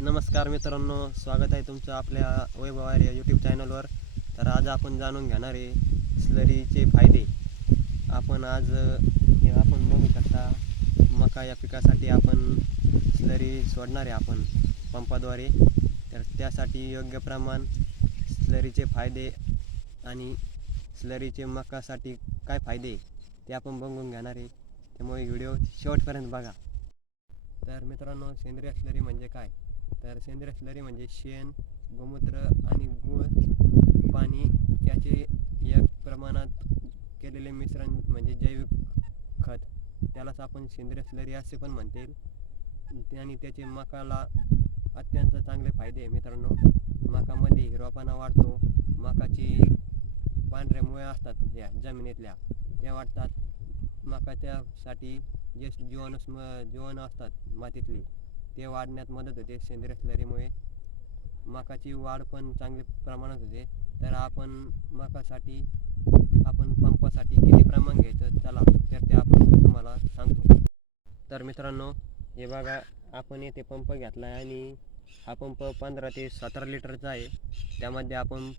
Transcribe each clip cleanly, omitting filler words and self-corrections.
नमस्कार मित्रांनो, स्वागत आहे तुमचं आपल्या वैभव आर्य यूट्यूब चॅनलवर. तर आज आपण जाणून घेणार आहे स्लरीचे फायदे. आपण बघू शकता, मका या पिकासाठी आपण स्लरी सोडणार आहे आपण पंपाद्वारे. तर त्यासाठी योग्य प्रमाण, स्लरीचे फायदे आणि स्लरीचे मकासाठी काय फायदे ते आपण बघून घेणार आहे. त्यामुळे व्हिडिओ शेवटपर्यंत बघा. तर मित्रांनो, सेंद्रिय स्लरी म्हणजे काय? तर सेंद्रिय स्लरी म्हणजे शेण, गोमूत्र आणि गूळ पाणी याचे एक प्रमाणात केलेले मिश्रण म्हणजे जैविक खत. त्यालाच आपण सेंद्रिय स्लरी असे पण म्हणता येईल. आणि त्याचे मकाला अत्यंत चांगले फायदे आहे मित्रांनो. मकामध्ये हिरवापणा वाढतो, मकाची पांढऱ्या मुळ्या असतात ज्या जमिनीतल्या त्या वाढतात. मकाच्यासाठी जे जीवाणू असतात मातीतली ते वाढण्यात मदत होते सेंद्रिय स्लरीमुळे. मकाची वाढ पण चांगल्या प्रमाणात होते. तर आपण पंपासाठी किती प्रमाण घ्यायचं चला तर ते आपण तुम्हाला सांगतो. तर मित्रांनो, हे बघा, आपण येथे पंप घेतला आहे आणि हा पंप 15 ते 17 लिटरचा आहे. त्यामध्ये आपण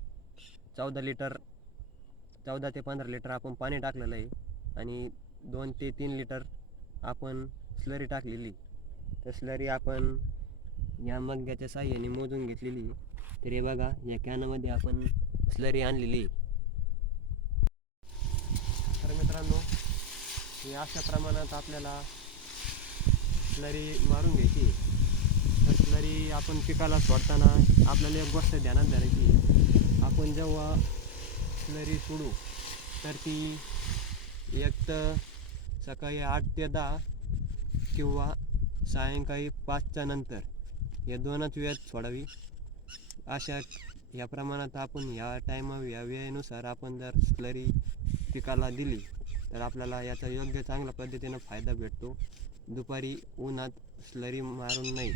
14 ते 15 लिटर आपण पाणी टाकलेलं आहे आणि 2 ते 3 लिटर आपण स्लरी टाकलेली. तर स्लरी आपण या मग्याच्या साह्याने मोजून घेतलेली. तर हे बघा, या कॅनमध्ये आपण स्लरी आणलेली. तर मित्रांनो, हे अशा प्रमाणात आपल्याला स्लरी मारून घ्यायची. तर स्लरी आपण पिकाला सोडताना आपल्याला एक गोष्ट ध्यानात धरायची. आपण जेव्हा स्लरी सोडू तर ती एक तर सकाळी 8 ते 10 किंवा सायंकाळी 5च्या नंतर या दोनच वेळात सोडावी. या प्रमाणात आपण या वेळेनुसार आपण जर स्लरी पिकाला दिली तर आपल्याला याचा योग्य चांगल्या पद्धतीनं फायदा भेटतो. दुपारी उन्हात स्लरी मारून नाही